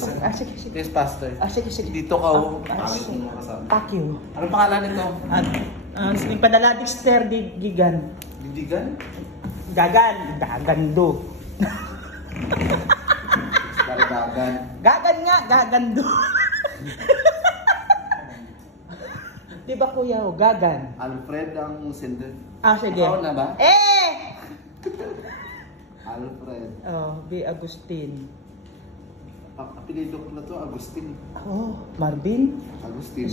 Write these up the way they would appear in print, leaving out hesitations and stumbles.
Minsan. Sige, sige. Yes, Pastor. Sige, sige. Dito ka, Sige. mo kasama. Thank you. Anong pangalan nito? Siling padala, Dexter Gigan. Didigan? Gagando. Gagan. Gagan nga, gagando. Di ba kuya o, Gagan? Alfred ang sender. Sige. Ako na ba? Alfred. B. Agustin. Apelido ko na to, Agustin. Marvin? Agustin.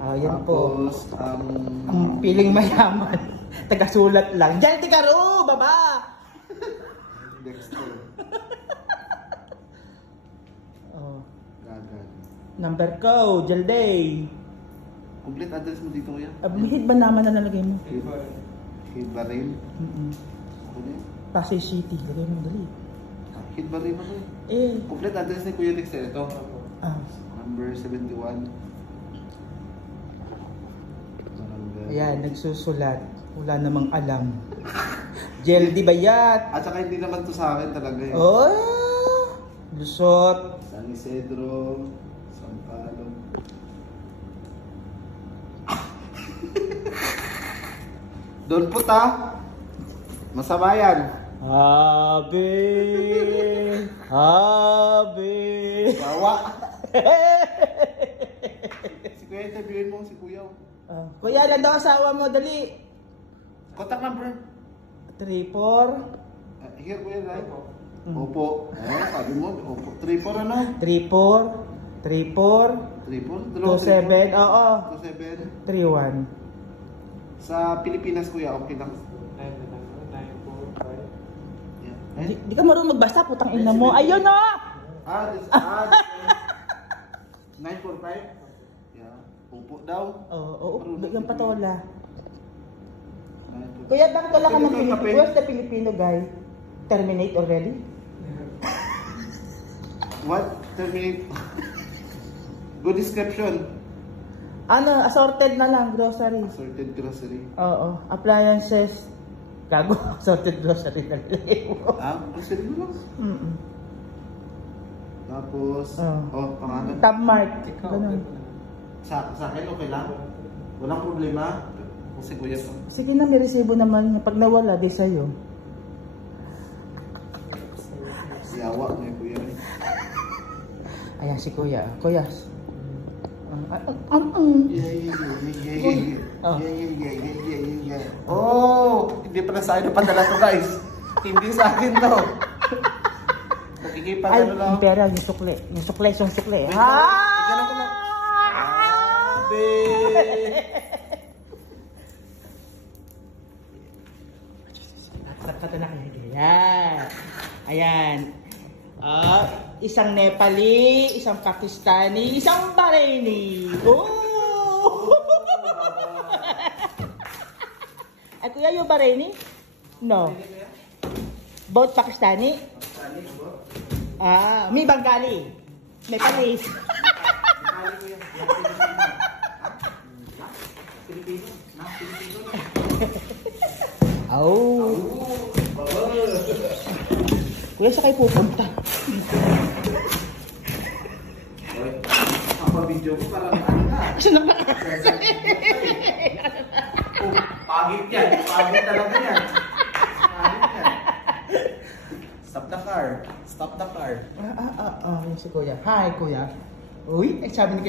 Yan po. Tapos, ang piling mayaman. Tagasulat lang. Diyan, Tikaro! Baba! Dexter. Gagan. Number ko, Jalday. Complete address mo dito kuya? Abihid ba naman na nalagay mo? Hidbarin. Ako na yun. Pasay City. Lagay mo, dali. Hidbarin mo na yun. Complete address ni Kuya Dexter. Ito. Number 71. Ayan, nagsusulat. Wala namang alam. Jeldy Bayat. At saka hindi naman to sa akin talaga yun. Lusot. San Isidro. San Palo. Doon po ta. Masama yan. Habe. Bawa. Si Kuya, interviewin mo si Kuya. Kuya, ilan daw asawa mo? Dali. Contact number. 34. Here Kuya, right? Opo. Sabi mo, opo. 34 ano? 34. 34? 27. 27. 31. Sa Pilipinas Kuya, okay lang. 945. Di ka marunong magbasa, putang ina mo. Ayun o! 945? Upo daw. Bigyan patola. Kuya, bakit wala ka ng Pilipino? Where's the Filipino guy? Terminate already? What? Terminate? Good description. Assorted na lang, groceries. Assorted grocery. Appliances. Gago, assorted grocery na lang. Grocery mo lang? Tapos, pangalan. Top mark. Sa akin, okay lang? Walang problema? Kasi Kuya pa. Sige na, may resibo naman niya. Pag nawala, di sa'yo. Yawa niya Kuya. Ayan si Kuya. Kuya. Hindi pala sa akin napadala to guys. Hindi sa akin to. Nakikipag ano lang. Yung pera, yung sukle. Yung sukle. Tignan ko lang. Ayan. Isang Nepali, isang Pakistani, isang Bahraini. Ay, Kuya, yung Bahraini? No. Both Pakistani? May Bengali. Nepalese. Kuya, sa kayo pupunta? Ang video ko parang ano na. Pagit yan. Pagit talaga yan. Stop the car. Stop the car. Si Kuya. Hi, Kuya. Uy, sabi ni